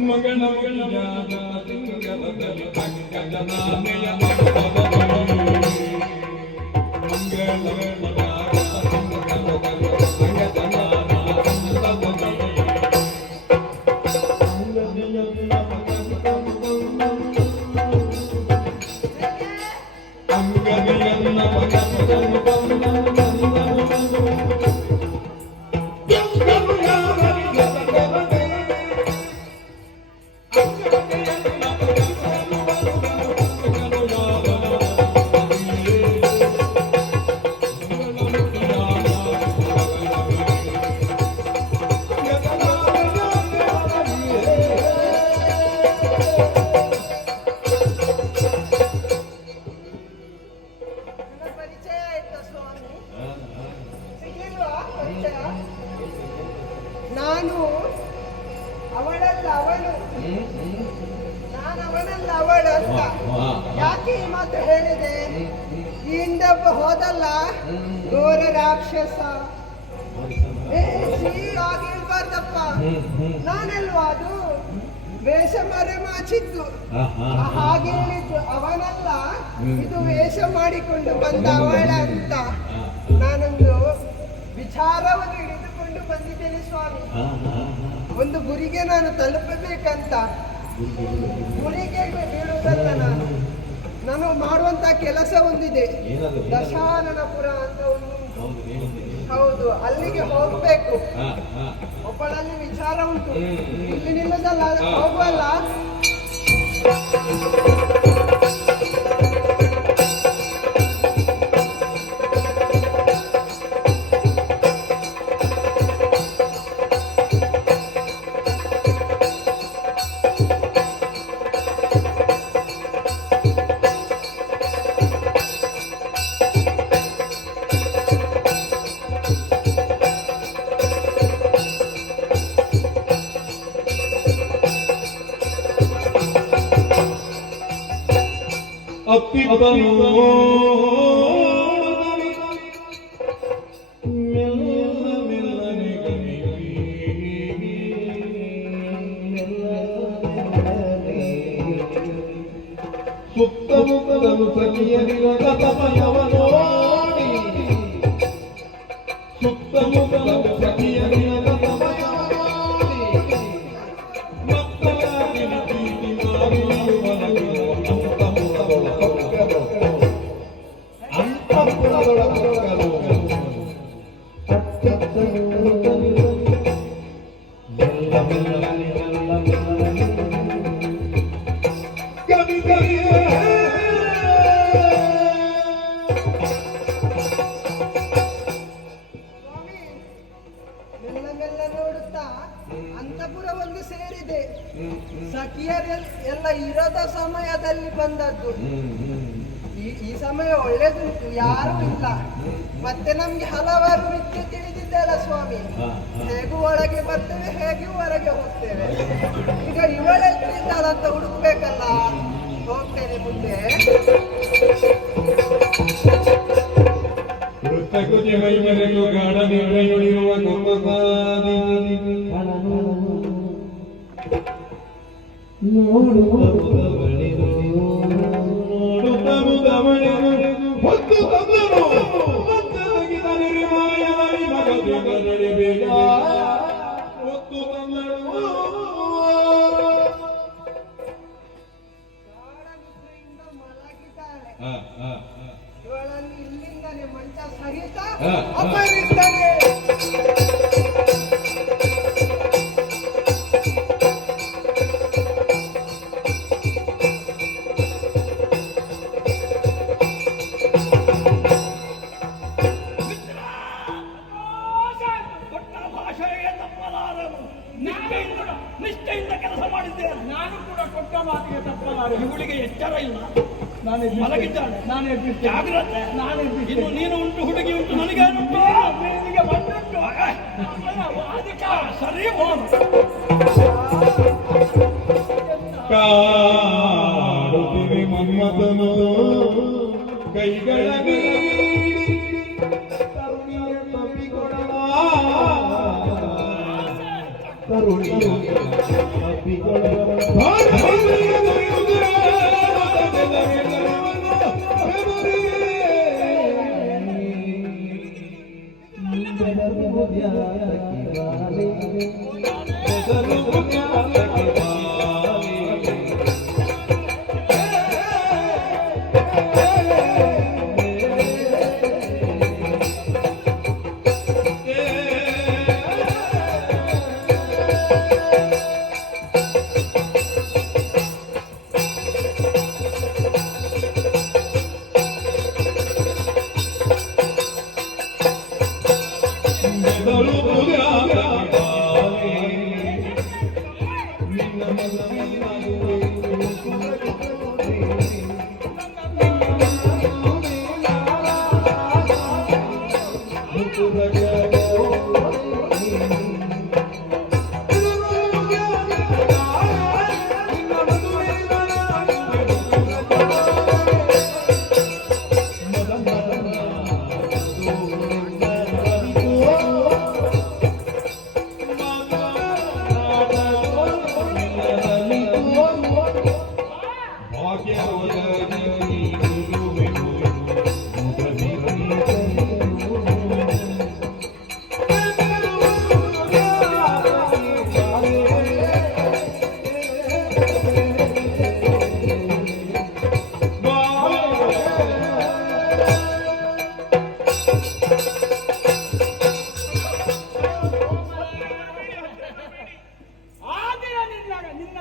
ಮಗಳ ಮಗಳ ಮಾಡಿಕೊಂಡು ಬಂದ ಅವಳ ಅಂತ ನಾನೊಂದು ವಿಚಾರವನ್ನು ಹಿಡಿದುಕೊಂಡು ಬಂದಿದ್ದೇನೆ ಸ್ವಾಮಿ. ಒಂದು ಗುರಿಗೆ ನಾನು ತಲುಪಬೇಕಂತ. ಗುರಿಗೆ ಬೀಳುವುದಲ್ಲ ನಾನು. ನಾನು ಮಾಡುವಂತ ಕೆಲಸ ಒಂದಿದೆ. ದಶಾನನಪುರ ಅಂತ ಒಂದು ಹೌದು ಅಲ್ಲಿಗೆ ಹೋಗ್ಬೇಕು. ಒಬ್ಬಳಲ್ಲಿ ವಿಚಾರ ಉಂಟು. ಇಲ್ಲಿ ನಿಲ್ಲದಲ್ಲ ಹೋಗುವಲ್ಲ? ಅಪ್ಪಿಬ್ಬನು ಒಳ್ಳೇದುಂಟು ಯಾರು ಇಲ್ಲ. ಮತ್ತೆ ನಮ್ಗೆ ಹಲವಾರು ವಿದ್ಯೆ ತಿಳಿದಿದ್ದಲ್ಲ ಸ್ವಾಮಿ. ಹೇಗೂ ಒಳಗೆ ಬರ್ತೇವೆ ಹೇಗೂ ಹೊರಗೆ ಹೋಗ್ತೇವೆ. ಈಗ ಇವಳೆಲ್ಲಿದ್ದಾಳ ಅಂತ ಹುಡುಕ್ಬೇಕಲ್ಲ. ಹೋಗ್ತೇನೆ ಮುಂದೆ. ಮೈಮರೆಯು ಗಾಢ ಗೋಪಕಾದಿ ಇಲ್ಲಿಂದಲೇ ಮಂಚ ಸಹಿತ ಹಾ, ಸರಿ ಹೋನು ಕಾಡುತ್ತಿರಿ ಮನ್ಮಥನು ತರುಣಿಯ ನೀಡಿ ತರುಣಿಯ प्यार की वाली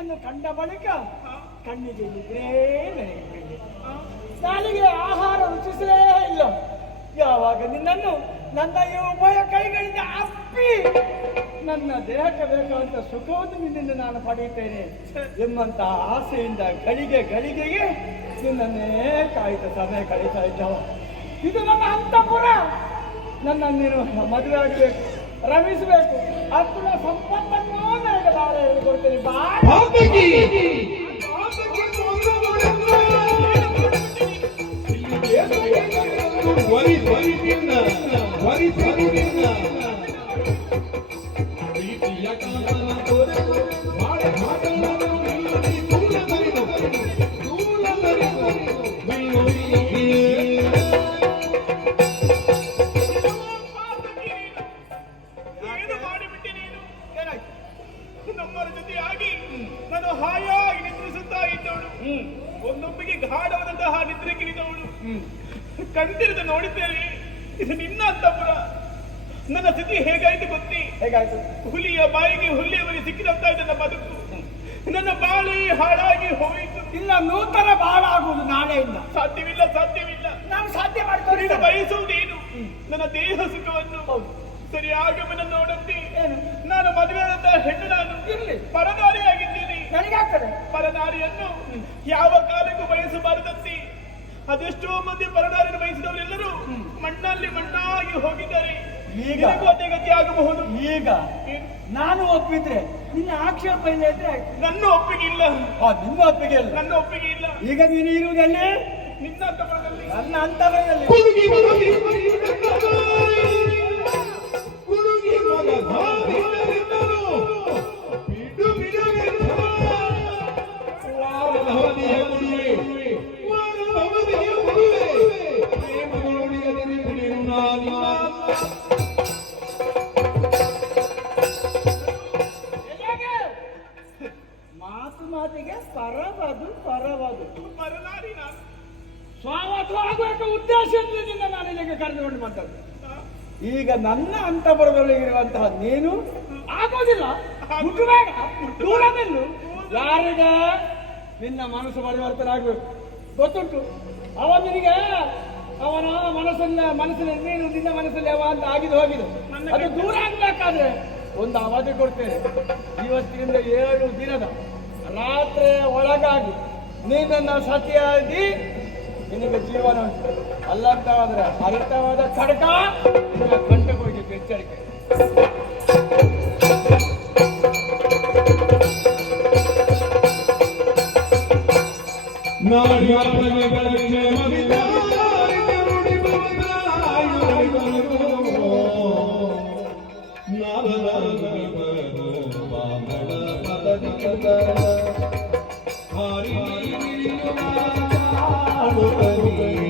ನಿನ್ನನ್ನು ಕಂಡ ಬಳಿಕ ಕಣ್ಣಿಗೆ ನಿದ್ರೆ ನನಗೆ ನಾಲಿಗೆ ಆಹಾರ ರುಚಿಸಲೇ ಇಲ್ಲ. ಯಾವಾಗ ನಿನ್ನನ್ನು ನನ್ನ ಈ ಉಭಯ ಕೈಗಳಿಂದ ಅಪ್ಪಿ ನನ್ನ ದೇಹಕ್ಕೆ ಬೇಕಾದಂತ ಸುಖವನ್ನು ನಿನ್ನಿಂದ ನಾನು ಪಡೆಯುತ್ತೇನೆ ಎಂಬಂತ ಆಸೆಯಿಂದ ಗಳಿಗೆ ಗಳಿಗೆಗೆ ನಿನ್ನನ್ನೇ ಕಾಯ್ದ ಸಮಯ ಕಳೀತಾ ಇದ್ದವ. ಇದು ನನ್ನ ಅಂತಪುರ. ನನ್ನ ನೀನು ಮದುವೆ ಆಗಬೇಕು ರಮಿಸಬೇಕು. ಅಪ್ಪನ ಸಂಪತ್ತನ್ನು ನನಗೆ ದಾರ ಆಗುವುದು ನಾಳೆಯಿಂದ. ಸಾಧ್ಯವಿಲ್ಲ ಸಾಧ್ಯವಿಲ್ಲ. ನಾನು ಸಾಧ್ಯ ಮಾಡ್ಕೊಂಡು ಬಯಸುವುದೇನು ನನ್ನ ದೇಹ ಸುಖವನ್ನು ಸರಿಯಾಗಿ ಮನ ನೋಡಂತೆ? ನಾನು ಮದುವೆಯಾದಂತಹ ಹೆಣ್ಣು ನಾನು ಇರಲಿ. ಪರದಾರಿಯಾಗಿದ್ದೀನಿ. ನನಗಾಗ್ತದೆ ಪರದಾರಿಯನ್ನು ಯಾವ ಕಾಲಕ್ಕೂ ಬಯಸಬಾರದಂತೆ. ಅದೆಷ್ಟೋ ಮಂದಿ ಪರದಾರಿಯನ್ನು ಬಯಸಿದವರೆಲ್ಲರೂ ಮಣ್ಣಲ್ಲಿ ಮಣ್ಣಾಗಿ ಹೋಗಿದ್ದಾರೆ. ಈಗ? ಆಗಬಹುದು. ಈಗ? ನಾನು ಒಪ್ಪಿದ್ರೆ ನಿನ್ನ ಆಕ್ಷೇಪ ಇಲ್ಲ ಇದ್ರೆ ನನ್ನ ಒಪ್ಪಿಗೆ ಇಲ್ಲ ಆ, ನಿಮ್ಮ ಒಪ್ಪಿಗೆ ಇಲ್ಲ ನನ್ನ ಒಪ್ಪಿಗೆ ಇಲ್ಲ ಈಗ ನೀನು ಇರುವುದಲ್ಲಿ ನಿನ್ನ ಅಂತಪುರದಲ್ಲಿ ನನ್ನ ಅಂತರದಲ್ಲಿ ಕುಡುಗಿ ಮಗ ಕುಡುಗಿ ಮಗ ಧಾರಿದ್ದನು. ಈಗ ನನ್ನ ಅಂತಪುರದೊಳಗಿರುವಂತಹ ನೀನು ಆಗೋದಿಲ್ಲ. ಮುಟ್ಟಬೇಡ ದೂರ ನಿಲ್ಲು. ಯಾರಿಗೆ ನಿನ್ನ ಮನಸ್ಸು ಪರಿವರ್ತನೆ ಆಗ್ಬೇಕು ಗೊತ್ತುಂಟು. ಅವ ನಿನಗೆ ಅವನ ಮನಸ್ಸನ್ನ ಮನಸ್ಸಿನಲ್ಲಿ ನೀನು ನಿನ್ನ ಮನಸ್ಸಲ್ಲಿ ಅವ ಅಂತ ಆಗಿದ್ದು ಹೋಗಿದೆ. ಅದು ದೂರ ಆಗ್ಬೇಕಾದ್ರೆ ಒಂದು ಅವಧಿ ಕೊಡ್ತೇನೆ. ಇವತ್ತಿನಿಂದ ಏಳು ದಿನದ ರಾತ್ರಿ ಒಳಗಾಗಿ ನೀನನ್ನ ಸತಿಯಾಗಿ ನಿನಗೆ ಜೀವನ ಉಂಟು ಹರಿತವಾದ ಖಡ್ಗ ನಿನ್ನ ಕಂಠಕ್ಕೆ ಹೋಗಿದ್ದು ಎಚ್ಚರಿಕೆ. ನಾರದ amor.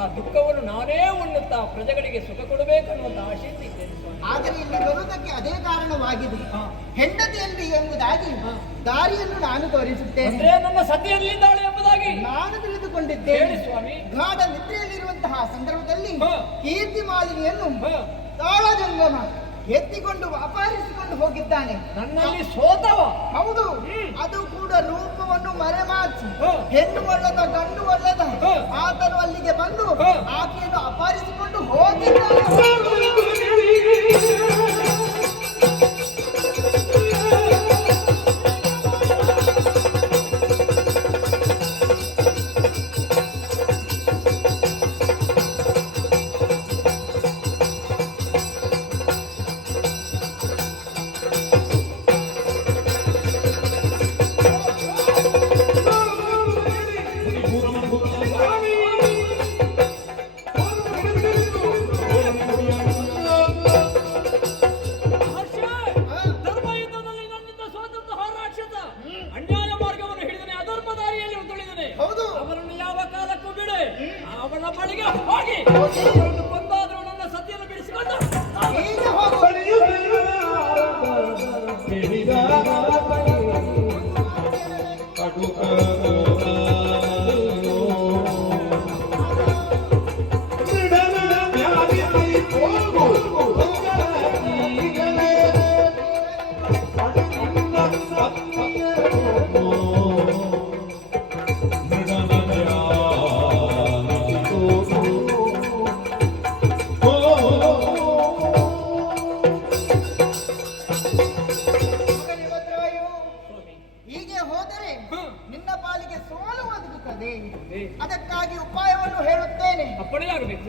ಆ ದುಃಖವನ್ನು ನಾನೇ ಉಣ್ಣುತ್ತಾ ಪ್ರಜೆಗಳಿಗೆ ಸುಖ ಕೊಡಬೇಕನ್ನುವಂತ ಆಶೆ ಇದ್ದೇನೆ ಆದರೆ ಇಲ್ಲಿ ಬರುವುದಕ್ಕೆ ಅದೇ ಕಾರಣವಾಗಿದೆ. ಹೆಂಡತಿಯಲ್ಲಿ ಎಂಬುದಾಗಿ ದಾರಿಯನ್ನು ನಾನು ತೋರಿಸುತ್ತೇನೆ ಅಂದ್ರೆ ನನ್ನ ಸತಿಯಲ್ಲಿದ್ದಾಳೆ ಎಂಬುದಾಗಿ ನಾನು ತಿಳಿದುಕೊಂಡಿದ್ದೇನೆ ಸ್ವಾಮಿ ಗಾಢ ನಿದ್ರೆಯಲ್ಲಿರುವಂತಹ ಸಂದರ್ಭದಲ್ಲಿ. ಕೀರ್ತಿ ಮಾಲಿನಿಯನ್ನು. ತಾಳಜಂಗಮ ಎತ್ತಿಕೊಂಡು ಅಪಹರಿಸಿಕೊಂಡು ಹೋಗಿದ್ದಾನೆ. ನನ್ನಲ್ಲಿ ಸೋತವ. ಹೌದು. ಅದು ಕೂಡ ರೂಪವನ್ನು ಮರೆಮಾಚಿ. ಹೆಣ್ಣು ಒಳ್ಳೆದ ಗಂಡು ಒಳ್ಳೆದ. ಆತನು ಅಲ್ಲಿಗೆ ಬಂದು ಆಕೆಯನ್ನು ಅಪಹರಿಸಿಕೊಂಡು ಹೋಗಿದ್ದಾನೆ.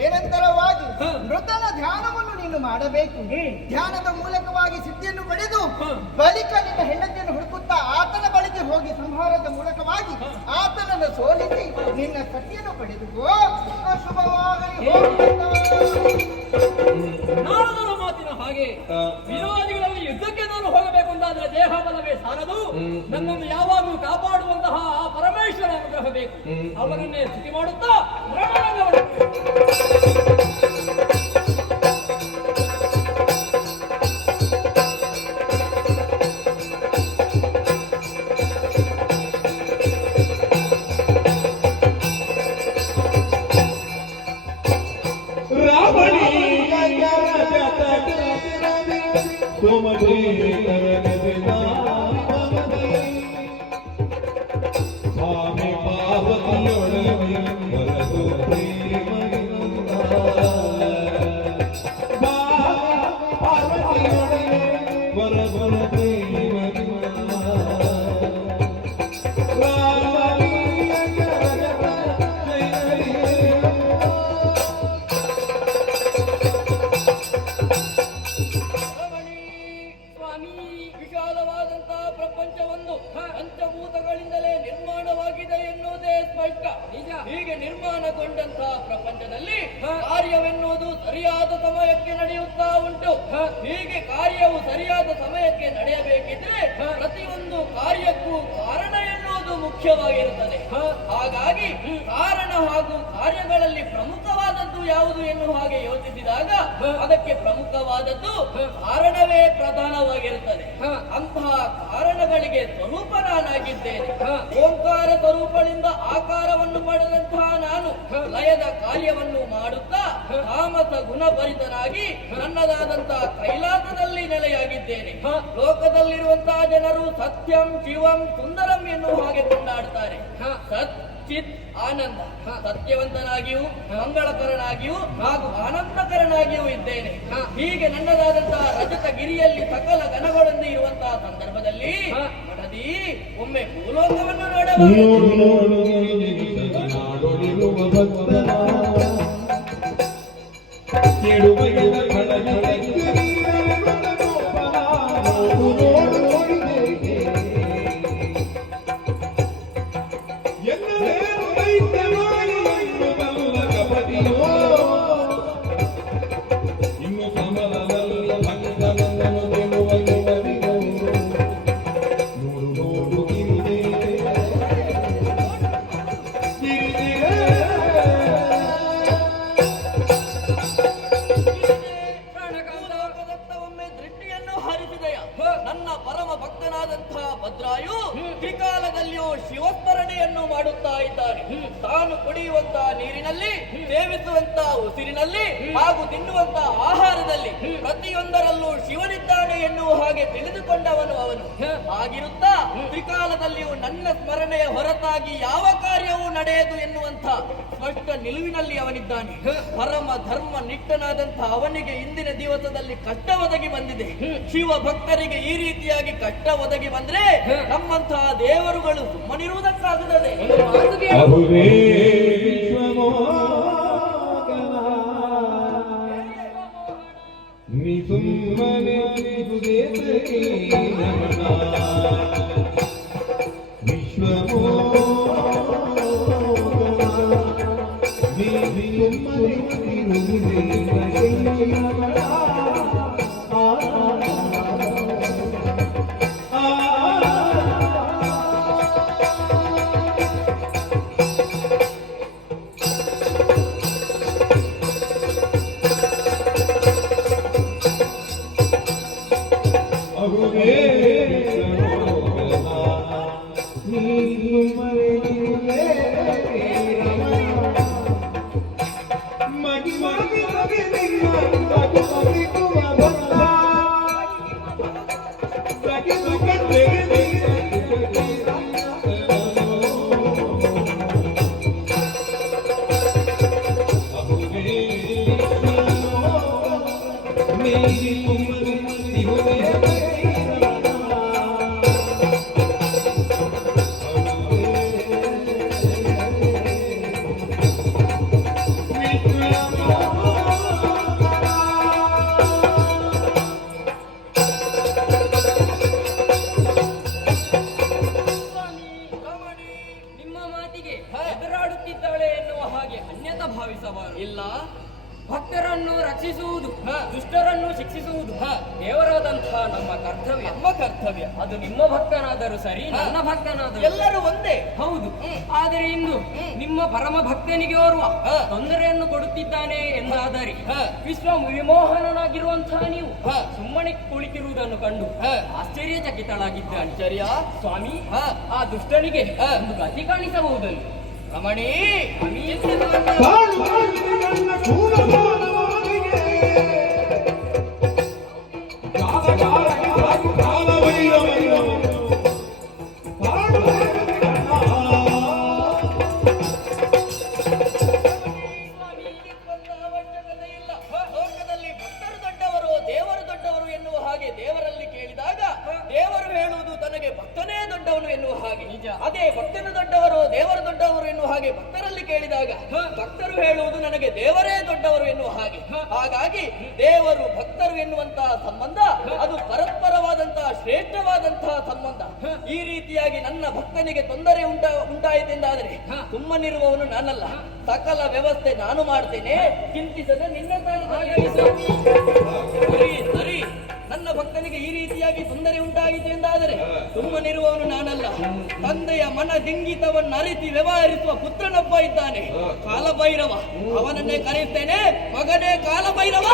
ನಿರಂತರವಾಗಿ ಮೃತನ ಧ್ಯಾನವನ್ನು ನೀನು ಮಾಡಬೇಕು. ಧ್ಯಾನದ ಮೂಲಕವಾಗಿ ಸಿದ್ಧಿಯನ್ನು ಪಡೆದು. ಬಳಿಕ ನಿನ್ನ ಹೆಂಡತಿಯನ್ನು ಹುಡುಕುತ್ತಾ ಆತನ ಬಳಿಗೆ ಹೋಗಿ ಸಂಹಾರದ ಮೂಲಕವಾಗಿ ಆತನನ್ನು ಸೋಲಿಸಿ ನಿನ್ನ ಸತಿಯನ್ನು ಪಡೆದು ಶುಭವಾಗಲಿ. ನಾರದರ ಮಾತಿನ ಹಾಗೆ ವಿರೋಧಿಗಳಲ್ಲಿ ಯುದ್ಧಕ್ಕೆ ನಾನು ಹೋಗಬೇಕು ಅಂತಾದ್ರೆ ದೇಹ ಬಲವೇ ಸಾರದು. ನನ್ನನ್ನು ಯಾವಾಗಲೂ ಕಾಪಾಡುವಂತಹ ಆ ಪರಮೇಶ್ವರ ಅನುಗ್ರಹ ಬೇಕು. ಅವರನ್ನೇ ಸ್ತುತಿ ಮಾಡುತ್ತಾ Thank you. ವಿಶಾಲವಾದಂತಹ ಪ್ರಪಂಚವನ್ನು ಪಂಚಭೂತಗಳಿಂದಲೇ ನಿರ್ಮಾಣವಾಗಿದೆ ಎನ್ನುವುದೇ ಸ್ಪಷ್ಟ. ನಿಜ. ಹೀಗೆ ನಿರ್ಮಾಣಗೊಂಡಂತಹ ಪ್ರಪಂಚದಲ್ಲಿ ಕಾರ್ಯವೆನ್ನುವುದು ಸರಿಯಾದ ಸಮಯಕ್ಕೆ ನಡೆಯುತ್ತಾ ಉಂಟು. ಹೀಗೆ ಕಾರ್ಯವು ಸರಿಯಾದ ಸಮಯಕ್ಕೆ ನಡೆಯಬೇಕಿದ್ರೆ ಪ್ರತಿಯೊಂದು ಕಾರ್ಯಕ್ಕೂ ಕಾರಣ ಎನ್ನುವುದು ಮುಖ್ಯವಾಗಿರುತ್ತದೆ. ಹಾಗಾಗಿ ಕಾರಣ ಹಾಗೂ ಕಾರ್ಯಗಳಲ್ಲಿ ಪ್ರಮುಖ ಯಾವುದು ಎನ್ನುವ ಹಾಗೆ ಯೋಚಿಸಿದಾಗ ಅದಕ್ಕೆ ಪ್ರಮುಖವಾದದ್ದು ಕಾರಣವೇ ಪ್ರಧಾನವಾಗಿರುತ್ತದೆ. ಅಂತಹ ಕಾರಣಗಳಿಗೆ ಸ್ವರೂಪ ನಾನಾಗಿದ್ದೇನೆ ಓಂಕಾರ ಸ್ವರೂಪದಿಂದ ಆಕಾರವನ್ನು ಪಡೆದಂತಹ ನಾನು ಲಯದ ಕಾರ್ಯವನ್ನು ಮಾಡುತ್ತಾ ಕಾಮತ ಗುಣಭರಿತನಾಗಿ ನನ್ನದಾದಂತಹ ಕೈಲಾಸದಲ್ಲಿ ನೆಲೆಯಾಗಿದ್ದೇನೆ. ಲೋಕದಲ್ಲಿರುವಂತಹ ಜನರು ಸತ್ಯಂ ಶಿವಂ ಸುಂದರಂ ಎನ್ನುವ ಹಾಗೆ ಕೊಂಡಾಡುತ್ತಾರೆ. ಸತ್ ಚಿತ್ ಆನಂದ ಸತ್ಯವಂತನಾಗಿಯೂ ಮಂಗಳಕರನಾಗಿಯೂ ಹಾಗೂ ಆನಂದಕರನಾಗಿಯೂ ಇದ್ದೇನೆ. ಹೀಗೆ ನನ್ನದಾದಂತಹ ರಜತ ಗಿರಿಯಲ್ಲಿ ಸಕಲ ಗಣಗಳೊಂದು ಇರುವಂತಹ ಸಂದರ್ಭದಲ್ಲಿ ಒಮ್ಮೆ ಭೂಲೋಕವನ್ನು ನೋಡಬಹುದು Aí, demora! ಅವನು ಹಾಗಿರುತ್ತಾ ತ್ರಿಕಾಲದಲ್ಲಿಯೂ ನನ್ನ ಸ್ಮರಣೆಯ ಹೊರತಾಗಿ ಯಾವ ಕಾರ್ಯವೂ ನಡೆಯದು ಎನ್ನುವಂತ ಸ್ಪಷ್ಟ ನಿಲುವಿನಲ್ಲಿ ಅವನಿದ್ದಾನೆ. ಪರಮ ಧರ್ಮ ನಿಟ್ಟನಾದಂತಹ ಅವನಿಗೆ ಇಂದಿನ ದಿವಸದಲ್ಲಿ ಕಷ್ಟ ಒದಗಿ ಬಂದಿದೆ. ಶಿವ ಭಕ್ತರಿಗೆ ಈ ರೀತಿಯಾಗಿ ಕಷ್ಟ ಒದಗಿ ಬಂದ್ರೆ ನಮ್ಮಂತಹ ದೇವರುಗಳು ಸುಮ್ಮನಿರುವುದಕ್ಕಾಗುತ್ತದೆ. ಸುಮ್ಮನೆ ನಿಗುದೇತಕ್ಕೆ ನಮನ ಭಕ್ತನಾದರೂ ಸರಿ ನನ್ನ ಭಕ್ತನಾದರೂ ಎಲ್ಲರೂ ಒಂದೇ. ಹೌದು. ಆದರೆ ಇಂದು ನಿಮ್ಮ ಪರಮ ಭಕ್ತನಿಗೆ ಓರ್ವ ತೊಂದರೆಯನ್ನು ಕೊಡುತ್ತಿದ್ದಾನೆ ಎಂದಾದರೆ ವಿಶ್ವ ವಿಮೋಹನನಾಗಿರುವಂತಹ ನೀವು ಸುಮ್ಮನೆ ಕುಳಿತಿರುವುದನ್ನು ಕಂಡು ಆಶ್ಚರ್ಯಚಕಿತಳಾಗಿದ್ದ ಆಶ್ಚರ್ಯ. ಸ್ವಾಮಿ ಆ ದುಷ್ಟನಿಗೆ ಒಂದು ಗತಿ ಕಾಣಿಸಬಹುದನ್ನು. ರಮಣಿ. ದೊಡ್ಡವರು ಎನ್ನುವ ಹಾಗೆ. ಹಾಗಾಗಿ ದೇವರು ಭಕ್ತರು ಎನ್ನುವಂತಹ ಸಂಬಂಧ, ಅದು ಪರಸ್ಪರವಾದಂತಹ ಶ್ರೇಷ್ಠವಾದಂತಹ ಸಂಬಂಧ. ಈ ರೀತಿಯಾಗಿ ನನ್ನ ಭಕ್ತನಿಗೆ ತೊಂದರೆ ಉಂಟ ಉಂಟಾಯಿತೆಂದಾದರೆ ಸುಮ್ಮನಿರುವವನು ನಾನಲ್ಲ. ಸಕಲ ವ್ಯವಸ್ಥೆ ನಾನು ಮಾಡ್ತೇನೆ. ಚಿಂತಿಸದೆ ನಿನ್ನ ಸರಿ ಈ ರೀತಿಯಾಗಿ ತೊಂದರೆ ಉಂಟಾಯಿತು ಎಂದಾದರೆ ಸುಮ್ಮನಿರುವವನು ನಾನಲ್ಲ. ತಂದೆಯ ಮನ ದಿಂಗಿತವನ್ನು ಅರಿತಿ ವ್ಯವಹರಿಸುವ ಪುತ್ರನೊಬ್ಬ ಇದ್ದಾನೆ. ಕಾಲಭೈರವ. ಅವನನ್ನೇ ಕರೆಯುತ್ತೇನೆ ಮಗನೇ ಕಾಲಭೈರವ!